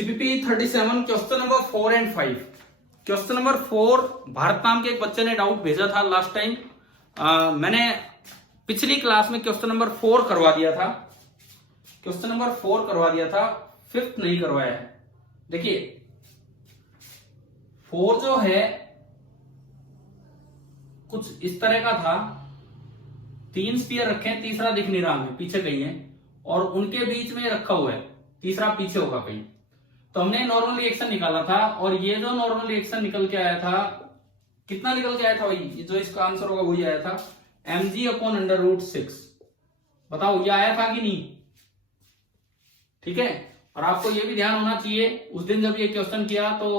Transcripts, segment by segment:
CPP 37 question number 4 and 5। Question number 4 Bharat नाम के एक बच्चे ने डाउट भेजा था लास्ट टाइम। मैंने पिछली क्लास में क्वेश्चन नंबर 4 करवा दिया था। क्वेश्चन नंबर 4 करवा दिया था, 5th नहीं करवाया है। देखिए 4 जो है कुछ इस तरह का था, 3 स्फीयर रखे हैं, तीसरा दिख नहीं रहा हमें, पीछे कहीं है, और उनके बीच में रखा हुआ है, तीसरा पीछे होगा कहीं। तो हमने नॉर्मल रिएक्शन निकाला था, और ये जो नॉर्मल रिएक्शन निकल के आया था, कितना निकल के आया था भाई, जो इसका आंसर होगा वही आया था, mg/√6। बताओ ये आया था कि नहीं? ठीक है। और आपको ये भी ध्यान होना चाहिए, उस दिन जब ये क्वेश्चन किया तो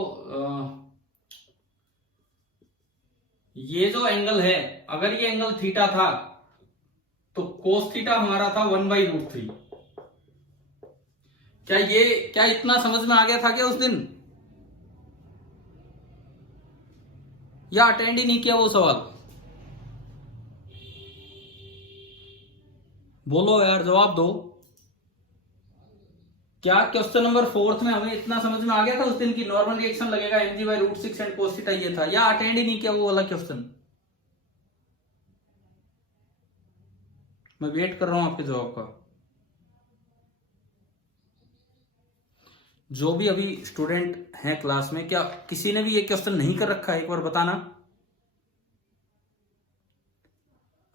ये जो एंगल है, अगर ये एंगल थीटा था तो कोस थीटा हमारा था 1/√3। क्या इतना समझ में आ गया था क्या उस दिन, या अटेंड ही नहीं किया वो सवाल? बोलो यार, जवाब दो। क्या क्वेश्चन नंबर 4 में हमें इतना समझ में आ गया था उस दिन की नॉर्मल रिएक्शन लगेगा mg/√6 एंड cos थीटा, ये था, या अटेंड ही नहीं किया वो वाला क्वेश्चन? मैं वेट कर रहा हूं आपके जवाब का। जो भी अभी स्टूडेंट हैं क्लास में, क्या किसी ने भी ये क्वेश्चन नहीं कर रखा है? एक बार बताना।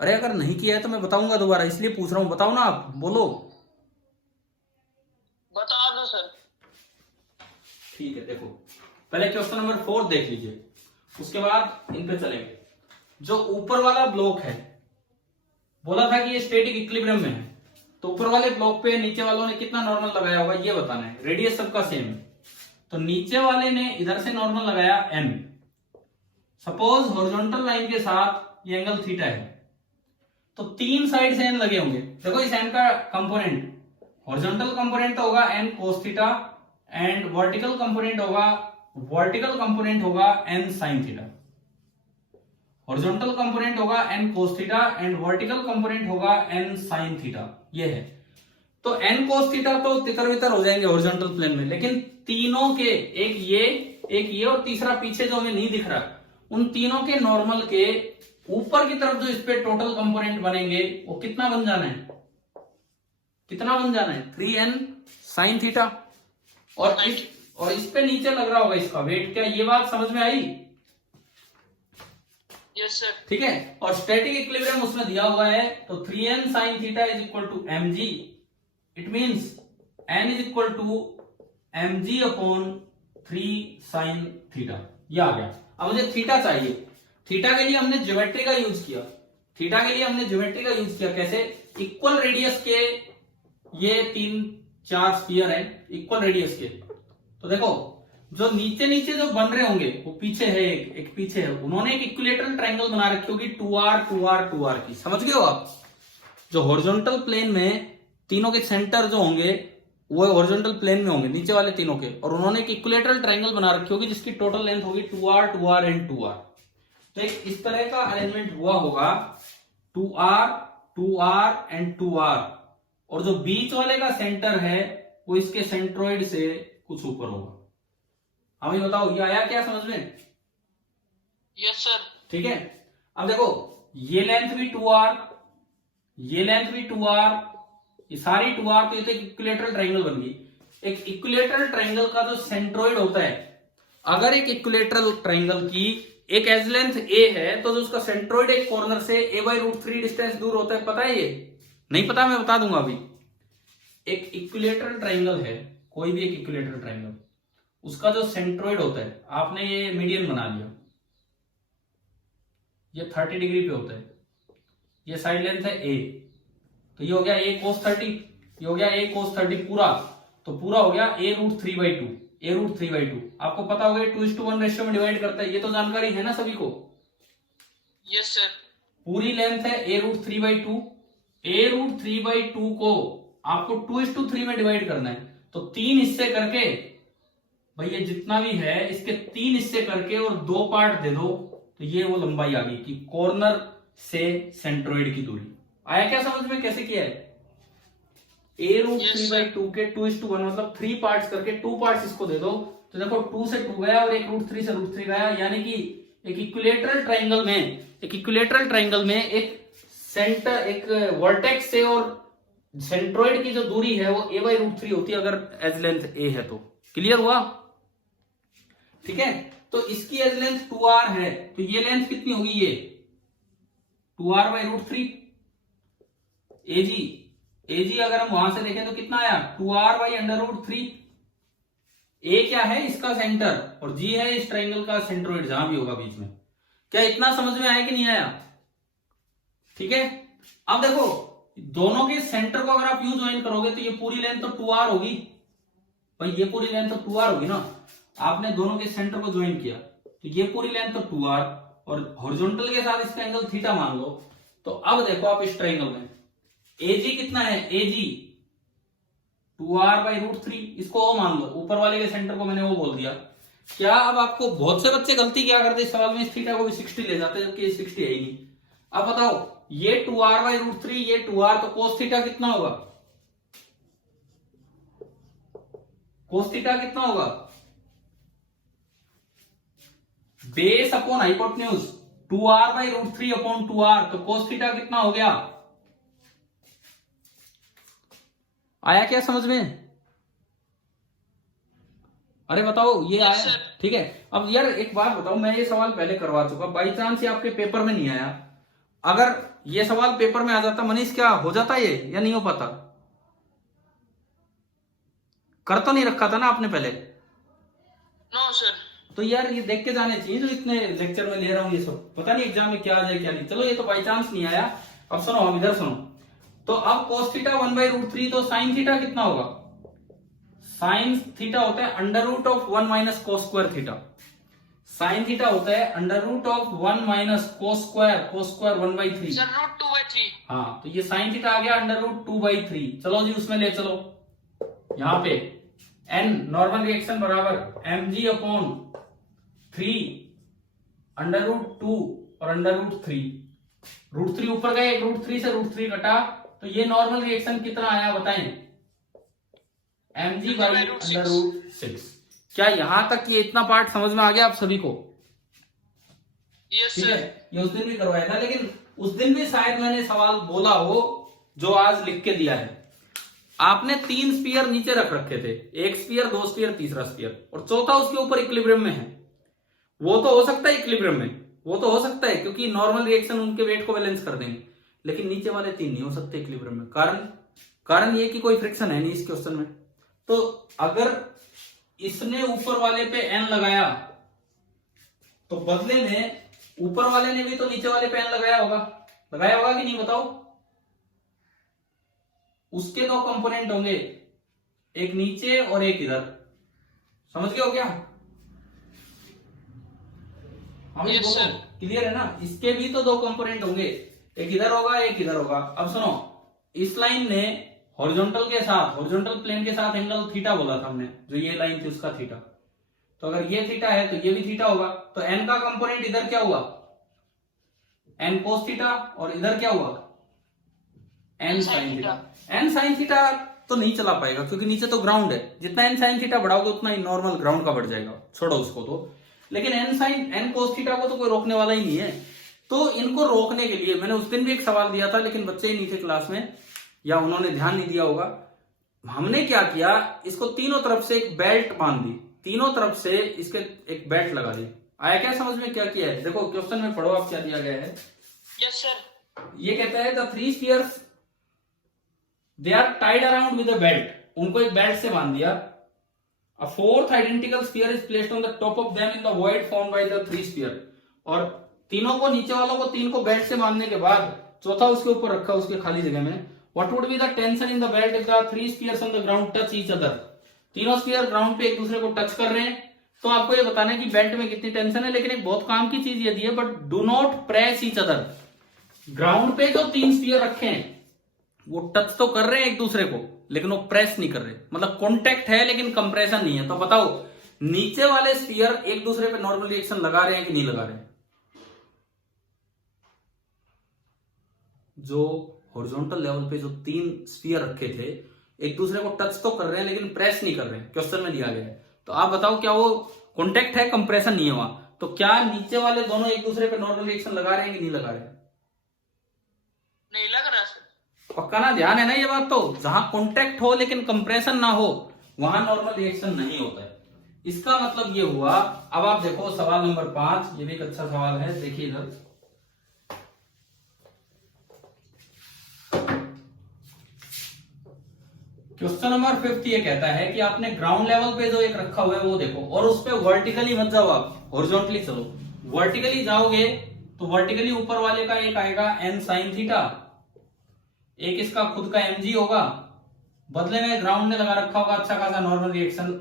अरे अगर नहीं किया है तो मैं बताऊंगा दोबारा, इसलिए पूछ रहा हूं, बताओ ना आप, बोलो। बता दो सर। ठीक है, देखो पहले क्वेश्चन नंबर 4 देख लीजिए, उसके बाद इन पे चलेंगे। जो ऊपर वाला ब्लॉक है, बोला था कि ये स्टैटिक इक्विलिब्रियम में है, तो ऊपर वाले ब्लॉक पे नीचे वालों ने कितना नॉर्मल लगाया होगा ये बताना है। रेडियस सबका सेम है, तो नीचे वाले ने इधर से नॉर्मल लगाया n। सपोज हॉरिजॉन्टल लाइन के साथ ये एंगल थीटा है, तो 3 साइड से n लगे होंगे। देखो इस n का कंपोनेंट, हॉरिजॉन्टल कंपोनेंट होगा n cos theta, and vertical component होगा n sin theta. Horizontal component होगा n cos theta and vertical component होगा n sin थीटा, ये है। तो n cos थीटा तो तितर बितर हो जाएंगे हॉरिजॉन्टल प्लेन में, लेकिन तीनों के, एक ये और तीसरा पीछे जो हमें नहीं दिख रहा, उन तीनों के नॉर्मल के ऊपर की तरफ जो इस पे टोटल कंपोनेंट बनेंगे वो कितना बन जाना है? कितना बन जाना है? 3n sin theta. और इस पे नीचे लग रहा होगा इसका वेट। क्या ये बात समझ में आई? Yes sir. ठीक है। और स्टैटिक इक्विलिब्रियम उसमें दिया हुआ है, तो 3n sin theta is equal to mg। It means n is equal to mg/3 sin theta. ये आ गया। अब मुझे थीटा चाहिए। थीटा के लिए हमने ज्योमेट्री का यूज किया। कैसे? इक्वल रेडियस के ये 3-4 स्फीयर है, इक्वल रेडियस के। तो देखो जो नीचे जो बन रहे होंगे वो पीछे है, एक पीछे है, उन्होंने एक इक्विलेटरल ट्रायंगल बना रखी होगी 2r की। समझ गए हो आप? जो हॉरिजॉन्टल प्लेन में तीनों के सेंटर जो होंगे वो हॉरिजॉन्टल प्लेन में होंगे, नीचे वाले तीनों के, और उन्होंने एक इक्विलेटरल ट्रायंगल बना रखी होगी जिसकी टोटल लेंथ होगी 2r एंड 2r। तो एक इस तरह का अरेंजमेंट हुआ होगा, 2r एंड 2r, और जो बीच वाले का सेंटर है वो इसके सेंट्रोइड से कुछ ऊपर होगा। हमें बताओ ये आया क्या समझ में? Yes sir. ठीक है। अब देखो ये लेंथ भी 2r, ये लेंथ भी 2r, ये सारी 2r, तो ये तो एक इक्विलेटरल ट्रायंगल बन गई। एक इक्विलेटरल ट्रायंगल का जो सेंट्रोइड होता है, अगर एक इक्विलेटरल ट्रायंगल की एक एज लेंथ a है, तो जो उसका सेंट्रोइड एक कॉर्नर से a/√3 डिस्टेंस दूर होता है। पता है? ये नहीं पता, मैं बता दूंगा अभी। एक इक्विलेटरल ट्रायंगल है, कोई भी एक इक्विलेटरल ट्रायंगल, उसका जो सेंट्रोइड होता है, आपने ये मीडियन बना लिया, ये 30 डिग्री पे होता है, ये साइड लेंथ है a, तो ये हो गया a cos 30, ये हो गया a cos 30 पूरा, तो पूरा हो गया a√3/2। आपको पता होगा 2:1 रेशियो में डिवाइड करता है, ये तो जानकारी है ना सभी को? Yes sir. पूरी लेंथ है a√3/2, a√3/2 को आपको 2:3 में डिवाइड करना है, तो 3 हिस्से करके भाई ये जितना भी है इसके 3 हिस्से करके और 2 पार्ट दे दो, तो ये वो लंबाई आ गई कि कॉर्नर से सेंट्रोइड की दूरी। आया क्या समझ में कैसे किया है? ए रूट Yes, three by sir. Two के 2:1 मतलब 3 पार्ट्स करके 2 पार्ट्स इसको दे दो, तो देखो 2 से 2 गया और एक रूट 3 से रूट 3 गया, यानी कि एक इक्विलेटरल ट्राइंगल में एक सेंटर, एक वर्टेक्स से और सेंट्रोइड की जो दूरी है वो a बाई रूट 3 होती है अगर एज लेंथ a है तो। क्लियर हुआ? ठीक है, तो इसकी एज लेंथ 2r है, तो ये लेंथ कितनी होगी, ये 2r बाई रूट 3 एजी अगर हम वहां से देखें तो कितना आया, 2r बाई अंडर रूट 3। ए क्या है, इसका सेंटर, और जी है इस ट्राइंगल का सेंट्रोइड जहां भी होगा बीच में। क्या इतना समझ में आया कि नहीं आया? ठीक है, अब देखो दोनों के सेंटर को अगर आप यूं ज्वाइन करोगे तो ये पूरी लेंथ तो 2r होगी भाई, ये पूरी लेंथ तो 2r होगी ना। आपने दोनों के सेंटर को ज्वाइन किया तो ये पूरी लेंथ तो 2r, और हॉरिजॉन्टल के साथ इसका एंगल थीटा मान लो। तो अब देखो आप इस ट्राइंगल में एजी कितना है, एजी 2r बाई रूट 3, इसको ओ मान लो, ऊपर वाले के सेंटर को मैंने वो बोल दिया। क्या अब आपको, बहुत से बच्चे गलती क्या करते इस सवाल में, इस थीटा को भी 60 ले जाते जबकि 60 है ही नहीं। अब बताओ ये 2r बाई रूट 3, ये 2r, तो कोस थीटा कितना होगा, कोस थीटा कितना होगा, base upon hypotenuse 2r by root 3 upon 2r, तो कोस थीटा कितना हो गया? आया क्या समझ में? अरे बताओ ये Yes, आया? sir. ठीक है, अब यार एक बात बताओ, मैं ये सवाल पहले करवा चुका, बाई चांस ये आपके पेपर में नहीं आया, अगर ये सवाल पेपर में आ जाता मनीष, क्या हो जाता ये या नहीं हो पाता? कर तो नहीं रखा था ना आपने पहले? No, sir. तो यार ये देख के जाने चाहिए, जो इतने लेक्चर में ले रहा हूँ ये सब, पता नहीं एग्जाम में क्या आ जाए क्या नहीं। चलो ये तो बाई चांस नहीं आया। अब सुनो, अब इधर सुनो, तो अब cos थीटा 1 बाई रूट 3, तो साइन थीटा कितना होगा, साइन थीटा होता है under root of 1 minus cos square theta, sine theta होता है under root of 1 minus cos square 1/3। Sir, root 2/3. हाँ, तो ये साइन थीटा आ गया अंडर रूट 2/3। चलो जी उसमें ले चलो, यहां पे n नॉर्मल रिएक्शन बराबर mg अपॉन 3 अंडर रूट 2 और अंडर रूट 3, रूट 3 ऊपर गए, रूट 3 से रूट 3 कटा, तो ये नॉर्मल रिएक्शन कितना आया बताएं, mg बाई अंडर रूट 6। क्या यहां तक ये इतना पार्ट समझ में आ गया आप सभी को? Yes, ठीक sir. है, ये उस दिन भी करवाया था, लेकिन उस दिन भी शायद मैंने सवाल बोला हो जो आज लिख के दिया है। आपने 3 स्फीयर नीचे रख रखे थे, एक स्फीयर, 2 स्फीयर, तीसरा स्फीयर, और चौथा उसके ऊपर इक्विलिब्रियम में है। वो तो हो सकता है इक्विलिब्रियम में, वो तो हो सकता है क्योंकि नॉर्मल रिएक्शन उनके वेट को बैलेंस कर देंगे, लेकिन नीचे वाले 3 नहीं हो सकते इक्विलिब्रियम में। कारण ये कि कोई फ्रिक्शन है नहीं इस क्वेश्चन में। तो अगर इसने ऊपर वाले पे n लगाया तो बदले में ऊपर वाले ने भी तो नीचे वाले पे n लगाया होगा कि नहीं बताओ? उसके 2 कंपोनेंट होंगे, एक नीचे और एक इधर, समझ गए हो क्या? Yes, sir. क्लियर है ना? इसके भी तो 2 कंपोनेंट होंगे, एक इधर होगा एक इधर होगा। अब सुनो, इस लाइन ने हॉरिजॉन्टल के साथ, हॉरिजॉन्टल प्लेन के साथ एंगल थीटा बोला था हमने, जो ये लाइन थी उसका थीटा, तो अगर ये थीटा है तो ये भी थीटा होगा, तो n का कंपोनेंट इधर क्या हुआ, n cos थीटा, और इधर क्या हुआ, n sin theta. n sin theta तो नहीं चला पाएगा क्योंकि नीचे तो ग्राउंड है, जितना n sin थीटा बढ़ाओगे उतना ही नॉर्मल ग्राउंड का बढ़ जाएगा, छोड़ो उसको तो। लेकिन n cos थीटा को तो कोई रोकने वाला ही नहीं है। तो इनको रोकने के लिए मैंने उस दिन भी एक सवाल दिया था, लेकिन बच्चे ही नहीं थे क्लास में या उन्होंने ध्यान नहीं दिया होगा। हमने क्या किया, इसको तीनों तरफ से एक बेल्ट बांध दी, तीनों तरफ से इसके एक बेल्ट लगा दी। आया क्या समझ में क्या किया है? देखो क्वेश्चन में पढ़ो आप क्या दिया गया है। Yes, sir. ये कहता है the 3 spheres they are tied around with a belt, उनको एक बेल्ट से बांध दिया। A fourth identical sphere is placed on the top of them in the void formed by the 3 sphere, और तीनों को, नीचे वालों को 3 को बेल्ट से बांधने के बाद चौथा उसके ऊपर रखा उसके खाली जगह में। What would be the tension in the belt if the 3 spheres on the ground touch each other? तीनों स्फीयर ग्राउंड पे एक दूसरे को टच कर रहे हैं, तो आपको ये बताना है कि बेल्ट में कितनी टेंशन है। लेकिन एक बहुत काम की चीज ये दी है, but do not press each other. Ground पे जो 3 स्फीयर रखे हैं वो टच तो कर रहे हैं एक दूसरे को, लेकिन वो प्रेस नहीं कर रहे, मतलब कॉन्टेक्ट है लेकिन कंप्रेशन नहीं है। तो बताओ नीचे वाले स्फीयर एक दूसरे पे नॉर्मल रिएक्शन लगा रहे हैं कि नहीं लगा रहे हैं? जो हॉरिजॉन्टल लेवल पे जो 3 स्फीयर रखे थे एक दूसरे को टच तो कर रहे हैं लेकिन प्रेस नहीं कर रहे हैं, क्वेश्चन में दिया गया है। तो आप बताओ क्या वो कॉन्टेक्ट है, कंप्रेशन नहीं हुआ। तो क्या नीचे वाले दोनों एक दूसरे पे नॉर्मल रिएक्शन लगा रहे हैं कि नहीं लगा रहे हैं? नहीं लग रहा सर। पक्का ना, ध्यान है ना ये बात। तो जहां कॉन्टेक्ट हो लेकिन कंप्रेशन ना हो वहां नॉर्मल रिएक्शन नहीं होता है। इसका मतलब ये हुआ। अब आप देखो सवाल नंबर 5, ये भी एक अच्छा सवाल है, देखिए इधर। क्वेश्चन नंबर 50 ये कहता है कि आपने ग्राउंड लेवल पे जो एक रखा हुआ है वो देखो, और उस पे वर्टिकली मत जाओ, आप हॉरिजॉन्टली चलो। वर्टिकली जाओगे तो वर्टिकली ऊपर वाले का एक आएगा n sin थीटा, एक इसका खुद का mg होगा, बदले में ग्राउंड ने लगा रखा होगा अच्छा खासा नॉर्मल रिएक्शन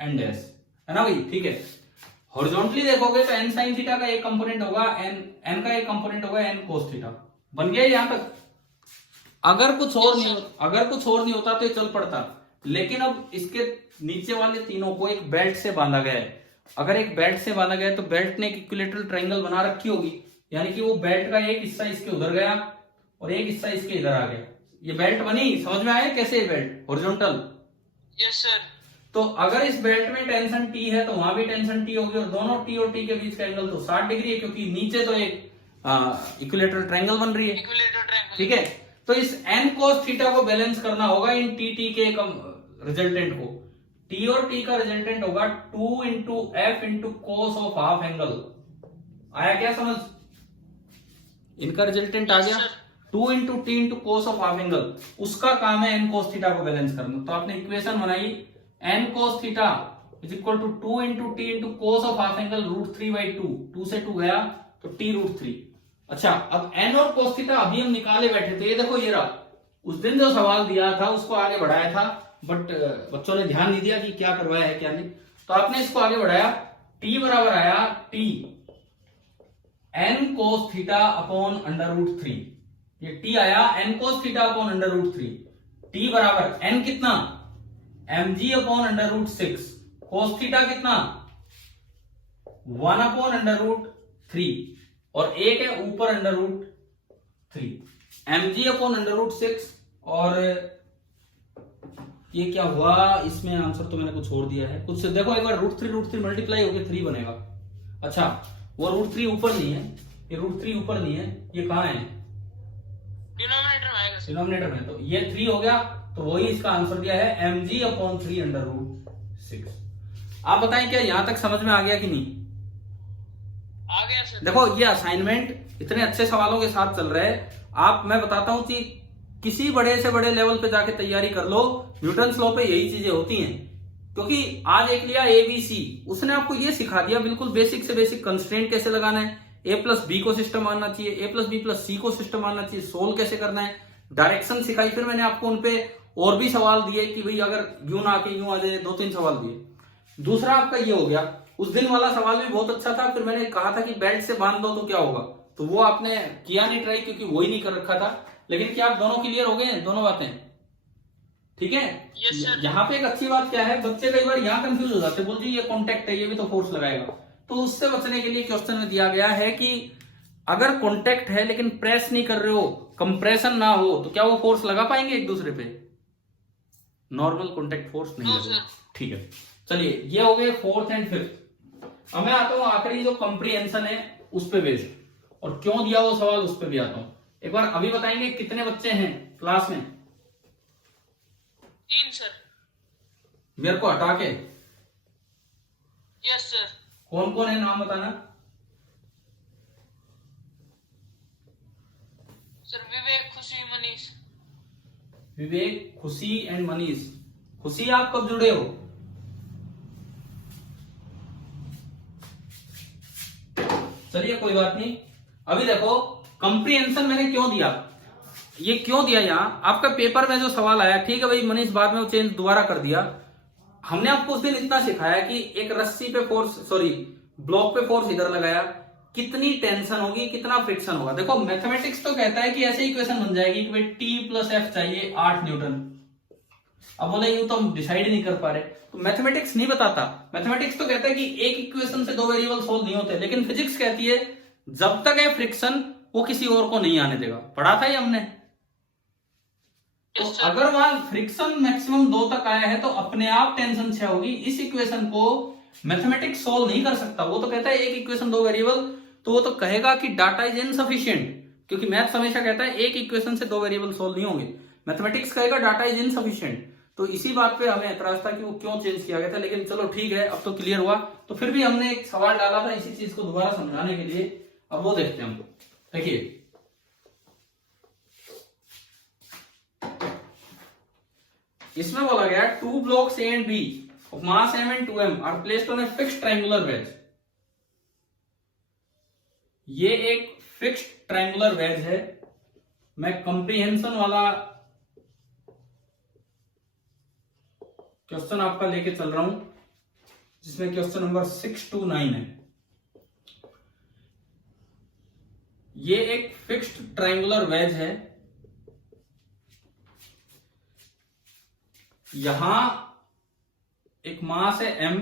एन डैश, है ना भाई? ठीक है। हॉरिजॉन्टली देखोगे तो n sin थीटा का एक कंपोनेंट होगा, n का एक कंपोनेंट होगा n cos थीटा। बन गया यहां तक? अगर कुछ और नहीं होता तो ये चल पड़ता, लेकिन अब इसके नीचे वाले तीनों को एक बेल्ट से बांधा गया है। अगर एक बेल्ट से बांधा गया है तो बेल्ट ने एक इक्विलेटरल ट्रायंगल बना रखी होगी, यानी कि वो बेल्ट का एक हिस्सा इसके उधर गया और एक हिस्सा इसके इधर आ गया। ये बेल्ट बनी, समझ में आया कैसे? ये बेल्ट हॉरिजॉन्टल। Yes sir. तो अगर इस बेल्ट में टेंशन टी है तो वहां भी टेंशन टी होगी, और दोनों टी और टी के बीच का एंगल तो 60 डिग्री है, क्योंकि नीचे तो एक इक्विलेटरल ट्रायंगल बन रही है। Equilateral triangle. ठीक है। तो इस n cos थीटा को बैलेंस करना होगा इन टी के रिजल्टेंट को। टी और टी का रिजल्टेंट होगा 2 into F into cos of half angle. आया क्या समझ? इनका रिजल्टेंट आ गया 2 into T into cos of half angle, उसका काम है n cos थीटा को बैलेंस करना। तो आपने इक्वेशन बनाई n cos theta is equal to 2 into T into cos of half angle √3/2। 2 से 2 गया तो t √3। अच्छा, अब n और cos थीटा अभी हम निकाले बैठे थे, ये देखो ये रहा। उस दिन जो सवाल दिया था उसको आगे बढ़ाया था, बट बच्चों ने ध्यान नहीं दिया कि क्या करवाया है क्या नहीं। तो आपने इसको आगे बढ़ाया, t बराबर आया t n cos theta upon √3। ये t आया n cos theta upon √3। t बराबर n कितना? mg upon √6। cos थीटा कितना? 1 अपॉन √3, और एक है ऊपर √3। mg अपॉन √6, और ये क्या हुआ? इसमें आंसर तो मैंने कुछ छोड़ दिया है। कुछ देखो एक बार √3 मल्टीप्लाई होकर 3 बनेगा। अच्छा, वो √3 ऊपर नहीं है, ये √3 ऊपर नहीं है, ये कहां है? डिनोमिनेटर में आएगा सर। डिनोमिनेटर में। तो ये 3 हो गया, तो वही इसका आंसर दिया है mg अपॉन 3 √6। आप बताएं क्या यहां तक समझ में आ गया कि नहीं? आ गया सर। देखो ये असाइनमेंट इतने अच्छे सवालों के साथ चल रहे हैं। आप, मैं बताता हूं कि किसी बड़े से बड़े लेवल पे जाके तैयारी कर लो, न्यूटन्स लॉ पे यही चीजें होती हैं। क्योंकि आज एक लिया ABC, उसने आपको ये सिखा दिया बिल्कुल बेसिक से बेसिक कंस्ट्रेंट कैसे लगाना है, A+B को सिस्टम आना चाहिए, A+B+C को सिस्टम आना चाहिए, सोल्व कैसे करना है, डायरेक्शन सिखाई। फिर मैंने आपको उनपे और भी सवाल दिए कि भाई अगर यूं ना आके यूं आ जाए, 2-3 सवाल दिए। दूसरा आपका ये हो गया, उस दिन वाला सवाल भी बहुत अच्छा था। फिर मैंने कहा था कि बेल्ट से बांध दो तो क्या होगा, तो वो आपने किया नहीं ट्राई, क्योंकि वो ही नहीं कर रखा था। लेकिन क्या आप दोनों क्लियर हो गए? दोनों बातें ठीक है? Yes sir. यहाँ पे एक अच्छी बात क्या है, बच्चे कई बार यहाँ कंफ्यूज हो जाते, बोलते ये कॉन्टेक्ट है, ये भी तो फोर्स लगाएगा। तो उससे बचने के लिए क्वेश्चन में दिया गया है कि अगर कॉन्टेक्ट है लेकिन प्रेस नहीं कर रहे हो, कंप्रेशन ना हो, तो क्या वो फोर्स लगा पाएंगे एक दूसरे पे? नॉर्मल कॉन्टेक्ट फोर्स नहीं लगेगा। ठीक है, चलिए ये हो गए 4th एंड 5th। अब मैं आता हूं आखिरी जो कंप्रीहेंशन है उस पे बेस्ड, और क्यों दिया वो सवाल उस पे भी आता हूं। एक बार अभी बताएंगे कितने बच्चे हैं क्लास में? 3 सर। मेरे को हटा के यस सर। कौन कौन है नाम बताना। सर विवेक, खुशी, मनीष। विवेक, खुशी एंड मनीष। खुशी आप कब जुड़े हो? चलिए कोई बात नहीं। अभी देखो कंप्रीहेंशन मैंने क्यों दिया, ये क्यों दिया यहां, आपका पेपर में जो सवाल आया, ठीक है भाई मनीष बाद में वो चेंज दोबारा कर दिया। हमने आपको उस दिन इतना सिखाया कि एक रस्सी पे फोर्स, सॉरी ब्लॉक पे फोर्स इधर लगाया, कितनी टेंशन होगी, कितना फ्रिक्शन होगा। देखो मैथमेटिक्स तो कहता है कि ऐसे इक्वेशन बन जाएगी कि भाई T+F चाहिए 8 न्यूटन। अब बोले यूं तो हम डिसाइड नहीं कर पा रहे, तो मैथमेटिक्स नहीं बताता। मैथमेटिक्स तो कहता है कि एक इक्वेशन से 2 वेरिएबल सोल्व नहीं होते, लेकिन फिजिक्स कहती है जब तक है फ्रिक्शन वो किसी और को नहीं आने देगा। पढ़ा था ये हमने। तो Yes, sir. अगर वहां फ्रिक्शन मैक्सिमम 2 तक आया है तो अपने आप टेंशन 6 होगी। इस इक्वेशन को मैथमेटिक्स सोल्व नहीं कर सकता। वो तो कहता है एक इक्वेशन 2 वेरिएबल, तो वो तो कहेगा कि डाटा इज इनसफिशिएंट, क्योंकि मैथ्स हमेशा कहता है एक इक्वेशन से 2 वेरिएबल सोल्व नहीं होंगे। मैथमेटिक्स कहेगा डाटा इज इनसफिशिएंट। तो इसी बात पे हमें ऐतराज था कि वो क्यों चेंज किया गया था, लेकिन चलो ठीक है, अब तो क्लियर हुआ। तो फिर भी हमने एक सवाल डाला था इसी चीज को दोबारा समझाने के लिए, अब वो देखते हैं हम। देखिए इसमें बोला गया 2 blocks A and B of mass m and 2m are placed on a fixed triangular wedge। ये एक फिक्स्ड ट्रायंगुलर वेज है। मैं कंप्रीहेंशन वाला क्वेश्चन आपका लेके चल रहा हूं, जिसमें क्वेश्चन नंबर 6 to 9 है। ये एक फिक्स्ड ट्रायंगुलर वेज है। यहां एक मास है m,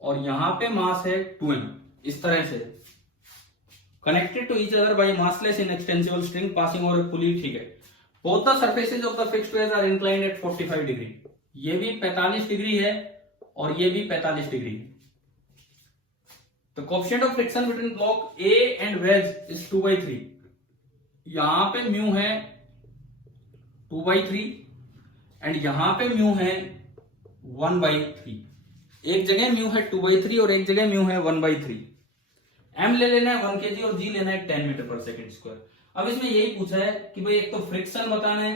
और यहां पे मास है 2m। इस तरह से connected to each other by massless inextensible string passing over a pulley. ठीक है, both the surfaces of the fixed wedge are inclined at 45 degree. ये भी 45 डिग्री है और ये भी 45 डिग्री है। The coefficient of friction between block A and wedge is 2/3। यहां पे म्यू है 2/3 एंड यहां पे म्यू है 1/3। एक जगह म्यू है 2/3 और एक जगह म्यू है 1/3। m ले लेना है 1 kg और g लेना है 10 मीटर पर सेकेंड स्क्वायर। अब इसमें यही पूछा है कि भाई एक तो फ्रिक्शन बताना है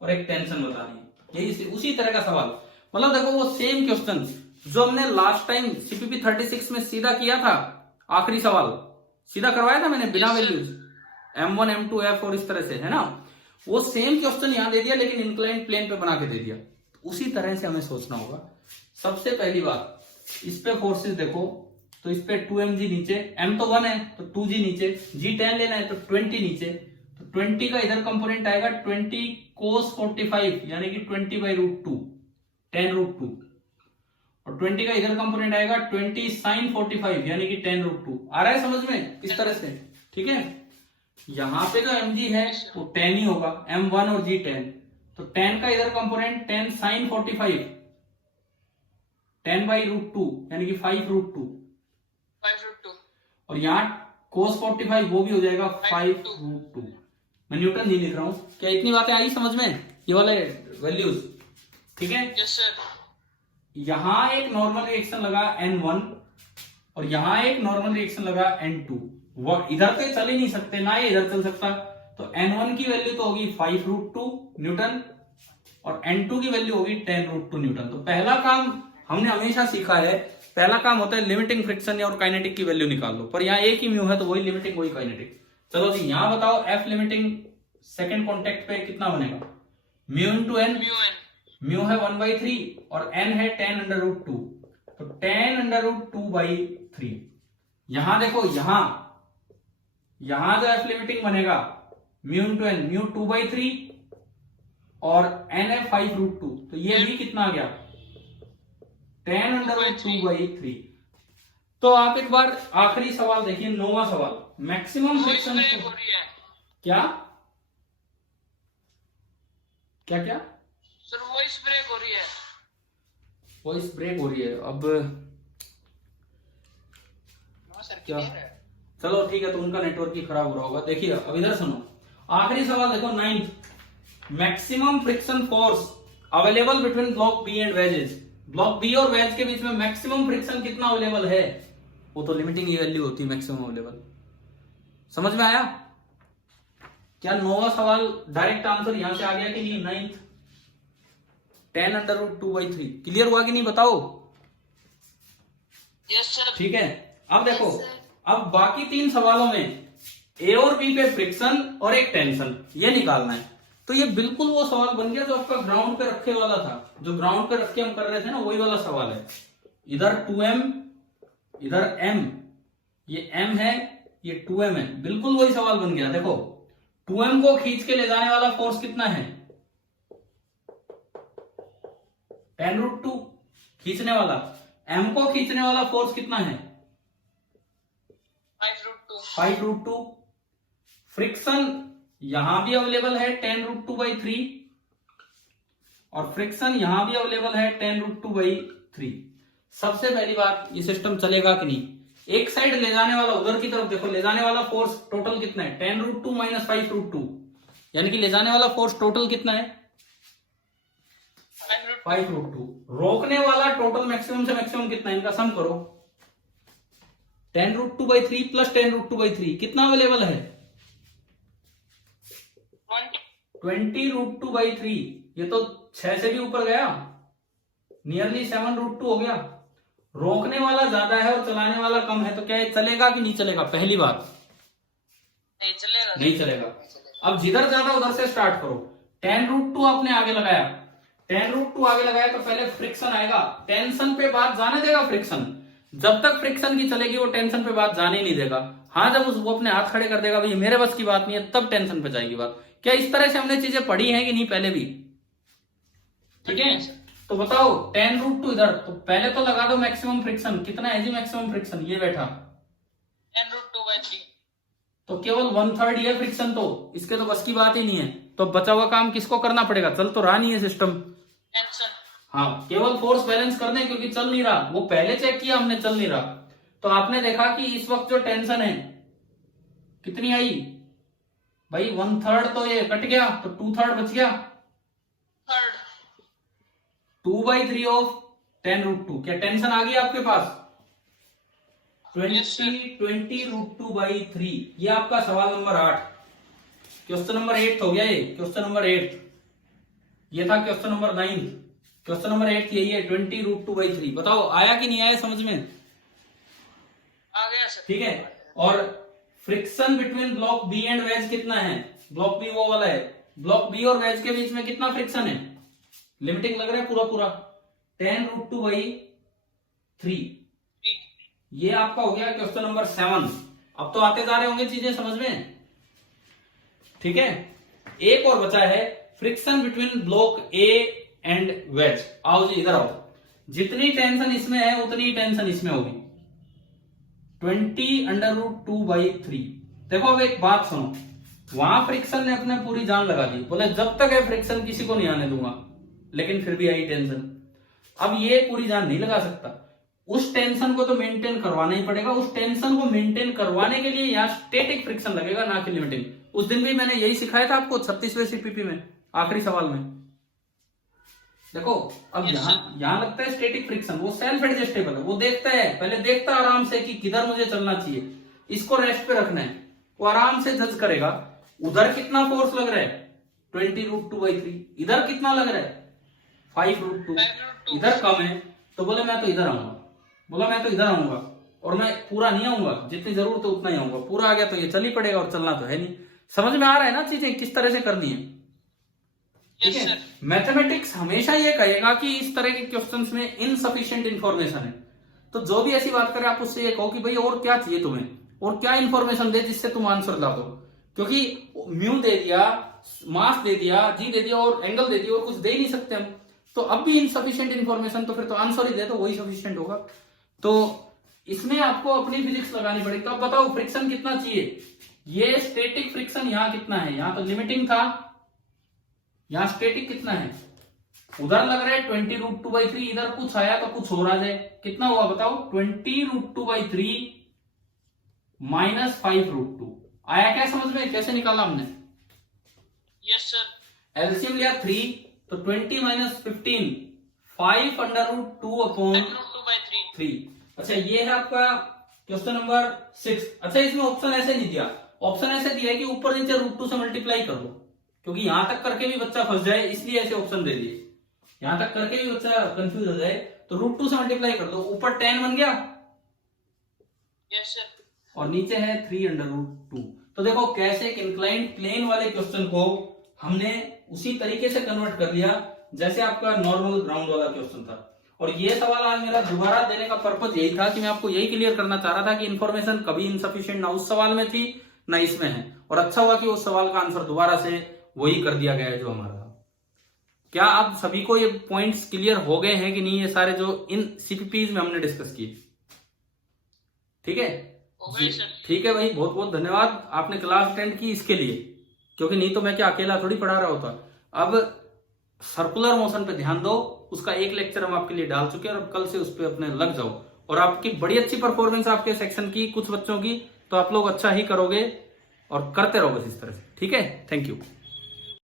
और एक टेंशन बतानी है। यही उसी तरह का सवाल, मतलब देखो वो सेम क्वेश्चन जो हमने लास्ट टाइम सीपीपी 36 में सीधा किया था। आखिरी सवाल सीधा करवाया था मैंने बिना वैल्यूज m1 m2 f और इस तरह से, है ना। वो सेम क्वेश्चन यहां दे दिया लेकिन इंक्लाइंड प्लेन पे बना के दे दिया। उसी तरह से हमें सोचना होगा। सबसे पहली बात, इस पे फोर्सेस देखो तो इस पे 2mg नीचे, m तो 1 है तो 2g नीचे, g 10 लेना है तो 20 नीचे। तो 20 का इधर कंपोनेंट आएगा 20 cos 45 यानी कि 20/√2 10√2, और 20 का इधर कंपोनेंट आएगा 20 sin 45 यानी कि 10√2। आ रहा है समझ में इस तरह से, ठीक है। यहां पे जो mg है वो 10 ही होगा, m1 और g 10। तो 10 का इधर कंपोनेंट 10 sin 45 10/√2 यानी कि 5√2, 5/2। और यहाँ cos 45 वो भी हो जाएगा 5√2। मैं न्यूटन नहीं लिख रहा हूं। क्या इतनी बातें आई समझ में, ये वाले वैल्यूज, ठीक है। Yes sir. यहां एक नॉर्मल रिएक्शन लगा N1 और यहां एक नॉर्मल रिएक्शन लगा N2। वो इधर तो चल ही नहीं सकते ना, ये इधर चल सकता। तो N1 की वैल्यू तो होगी 5√2 न्यूटन और N2 की वैल्यू होगी 10√2 न्यूटन। तो पहला काम हमने हमेशा सीखा है, पहला काम होता है लिमिटिंग फ्रिक्शन और काइनेटिक की वैल्यू निकाल लो। पर यहाँ एक ही म्यू है तो वही लिमिटिंग वही काइनेटिक। चलो जी यहां बताओ F लिमिटिंग सेकेंड कॉन्टेक्ट पे कितना बनेगा, म्यू इंटू एन। म्यू है 1/3 और n है 10√2, तो 10√2/3। यहां देखो यहां जो F लिमिटिंग बनेगा म्यू इंटू एन, म्यू 2/3 और n है 5√2, तो ये भी कितना आ गया 10√2/3। तो आप एक बार आखिरी सवाल देखिए, 9वां सवाल, मैक्सिमम फ्रिक्शन। क्या क्या क्या सर वॉइस ब्रेक हो रही है। वॉइस ब्रेक हो रही है अब सर क्या, चलो ठीक है, तो उनका नेटवर्क ही खराब हो रहा होगा। देखिए अब इधर सुनो, आखिरी सवाल देखो 9th, maximum friction force available between block B and wedges. Block B और वेज के बीच में मैक्सिमम फ्रिक्शन कितना अवेलेबल है, वो तो लिमिटिंग की वैल्यू होती है मैक्सिमम अवेलेबल। समझ में आया क्या? 9वां सवाल डायरेक्ट आंसर यहां से आ गया कि नहीं? 9th 10√2/3 क्लियर हुआ कि नहीं बताओ? Yes sir. ठीक है, अब देखो अब बाकी 3 सवालों में ए और बी पे फ्रिक्शन और एक टेंशन ये निकालना है। तो ये बिल्कुल वो सवाल बन गया जो आपका ग्राउंड पे रखे वाला था, जो ग्राउंड पे रख के हम कर रहे थे ना, वही वाला सवाल है। इधर 2m इधर m, ये m है ये 2m है, बिल्कुल वही सवाल बन गया। देखो 2m को खींच के ले जाने वाला फोर्स कितना है 10√2 खींचने वाला, m को खींचने वाला फोर्स कितना है 2. 5√2। फ्रिक्शन यहां भी अवेलेबल है 10√2/3 और फ्रिक्शन यहां भी अवेलेबल है 10√2/3। सबसे पहली बात, ये सिस्टम चलेगा कि नहीं? एक साइड ले जाने वाला उधर की तरफ देखो, ले जाने वाला फोर्स टोटल कितना है? 10√2 माइनस 5√2, यानी कि ले जाने वाला फोर्स टोटल कितना है? 5√2। रोकने वाला टोटल मैक्सिमम से मैक्सिमम कितना है? इनका सम करो। 10√2/3 प्लस 10√2/3 कितना अवेलेबल है? 20√2/3। ये तो 6 से भी ऊपर गया, नियरली 7√2 हो गया। रोकने वाला ज्यादा है और चलाने वाला कम है, तो क्या ये चलेगा कि नहीं चलेगा? पहली बात, नहीं चलेगा, नहीं चलेगा। अब जिधर ज्यादा उधर से स्टार्ट करो। 10√2 आपने आगे लगाया, 10√2 आगे लगाया तो पहले फ्रिक्शन आएगा। टेंशन पे बात जाने देगा फ्रिक्शन, जब तक फ्रिक्शन की चलेगी वो टेंशन पे बात जाने ही नहीं देगा। हाँ, जब वो अपने हाथ खड़े कर देगा भाई मेरे बस की बात नहीं है, तब टेंशन पे जाएगी बात। क्या इस तरह से हमने चीजें पढ़ी हैं कि नहीं पहले भी? ठीक है, तो बताओ 10√2 इधर, तो पहले तो लगा दो मैक्सिमम फ्रिक्शन। कितना है जी मैक्सिमम फ्रिक्शन? ये बैठा 10√2/3। तो केवल 1/3 ये फ्रिक्शन, तो इसके तो बस की बात ही नहीं है। तो बचा हुआ काम किसको करना पड़ेगा? चल तो रहा नहीं है सिस्टम। टेंशन। हाँ, केवल फोर्स बैलेंस कर दें क्योंकि चल नहीं रहा, वो पहले चेक किया हमने, चल नहीं रहा। तो आपने देखा कि इस वक्त जो टेंशन है कितनी आई भाई? 1/3 तो ये कट गया, तो 2/3 बच गया। Third 2/3 of 10√2। क्या टेंशन आ गई आपके पास? 20√2/3। ये आपका सवाल नंबर 8। क्वेश्चन नंबर 8 हो गया ये, क्वेश्चन नंबर 8। ये था क्वेश्चन नंबर 9। क्वेश्चन नंबर 8 यही है, 20√2/3। बताओ आया कि नहीं आया समझ में? आ गया सर। ठीक है, और friction between block B and wedge कितना है? ब्लॉक बी वो वाला है, ब्लॉक बी और वेज के बीच में कितना फ्रिक्शन है? लिमिटिंग लग रहा है पूरा पूरा 10√2/3। ये आपका हो गया क्वेश्चन नंबर 7। अब तो आते जा रहे होंगे चीजें समझ में। ठीक है, एक और बचा है, friction between block A and wedge. आओ जी इधर आओ। जितनी टेंशन इसमें है उतनी ही टेंशन इसमें होगी, 20√2/3। देखो अब एक बात सुनो, वहां फ्रिक्शन ने अपने पूरी जान लगा दी, बोले जब तक है फ्रिक्शन किसी को नहीं आने दूंगा, लेकिन फिर भी आई टेंशन। अब ये पूरी जान नहीं लगा सकता, उस टेंशन को तो मेंटेन करवाना ही पड़ेगा। उस टेंशन को मेंटेन करवाने के लिए यहाँ स्टैटिक फ्रिक्शन लगेगा, ना कि लिमिटिंग। उस दिन भी मैंने यही सिखाया था आपको 36वें सीपीपी में, आखिरी सवाल में। देखो अब यहाँ लगता है स्टैटिक फ्रिक्शन, वो सेल्फ एडजस्टेबल है, वो देखता है, पहले देखता है आराम से कि किधर मुझे चलना चाहिए, इसको रेस्ट पे रखना है, वो आराम से जज करेगा। उधर कितना फोर्स लग रहा है? 20√2/3। इधर कितना लग रहा है? 5√2। इधर कम है, तो बोले मैं तो इधर आऊंगा, बोला मैं तो इधर आऊंगा, और मैं पूरा नहीं आऊंगा, जितनी जरूरत है उतना ही आऊंगा। पूरा आ गया तो ये चल ही पड़ेगा, और चलना तो है नहीं। समझ में आ रहा है ना चीजें किस तरह से करनी है? ठीक है, मैथमेटिक्स हमेशा ये कहेगा कि इस तरह के क्वेश्चंस में इनसफिशिएंट इंफॉर्मेशन है, तो जो भी ऐसी बात करे आप उससे ये कहो कि भाई और क्या चाहिए तुम्हें, और क्या इंफॉर्मेशन दे जिससे तुम आंसर ला दो। क्योंकि म्यू दे दिया, मास दे दिया, जी दे दिया और एंगल दे दिया, और कुछ दे ही नहीं सकते हम। तो अब भी इनसफिशिएंट इंफॉर्मेशन, तो फिर तो आंसर ही दे तो वही सफिशिएंट होगा। तो इसमें आपको अपनी फिजिक्स लगानी पड़ेगी। तो अब बताओ फ्रिक्शन कितना चाहिए? ये स्टैटिक फ्रिक्शन यहाँ कितना है? यहाँ तो लिमिटिंग था, यहाँ स्टैटिक कितना है? उधर लग रहा है 20√2/3, इधर कुछ आया तो कुछ हो रहा है। कितना हुआ बताओ? 20√2/3 माइनस 5√2 आया क्या समझ में? कैसे निकाला हमने? Yes sir. एलसीएम लिया 3, तो 20 माइनस 15, 5√2/3। अच्छा ये है आपका क्वेश्चन नंबर 6। अच्छा इसमें ऑप्शन ऐसे नहीं दिया, ऑप्शन ऐसे दिया है कि ऊपर नीचे √2 से मल्टीप्लाई कर दो, क्योंकि यहां तक करके भी बच्चा फंस जाए, इसलिए ऐसे ऑप्शन दे दिए। यहां तक करके भी बच्चा कंफ्यूज हो जाए तो √2 से मल्टीप्लाई कर दो, ऊपर 10 बन गया, यस सर, और नीचे है 3√2। तो देखो कैसे एक इंक्लाइंड प्लेन वाले क्वेश्चन को हमने उसी तरीके से कन्वर्ट कर लिया जैसे आपका नॉर्मल ग्राउंड वाला क्वेश्चन था। और ये सवाल आज मेरा दोबारा देने का पर्पज यही था कि मैं आपको यही क्लियर करना चाह रहा था कि इन्फॉर्मेशन कभी इनसफिशिएंट ना उस सवाल में थी ना इसमें है, और अच्छा हुआ कि उस सवाल का आंसर दोबारा से वही कर दिया गया है जो हमारा था। क्या आप सभी को ये पॉइंट्स क्लियर हो गए हैं कि नहीं, ये सारे जो इन सीपीपीज में हमने डिस्कस किए? ठीक है, हो गई सर। ठीक है भाई, बहुत बहुत धन्यवाद, आपने क्लास अटेंड की इसके लिए, क्योंकि नहीं तो मैं क्या अकेला थोड़ी पढ़ा रहा होता। अब सर्कुलर मोशन पे ध्यान दो, उसका एक लेक्चर हम आपके लिए डाल चुके हैं और कल से उस पे अपने लग जाओ। और आपकी बड़ी अच्छी परफॉर्मेंस आपके सेक्शन की, कुछ बच्चों की, तो आप लोग अच्छा ही करोगे और करते रहो बस इस तरह से। ठीक है, थैंक यू।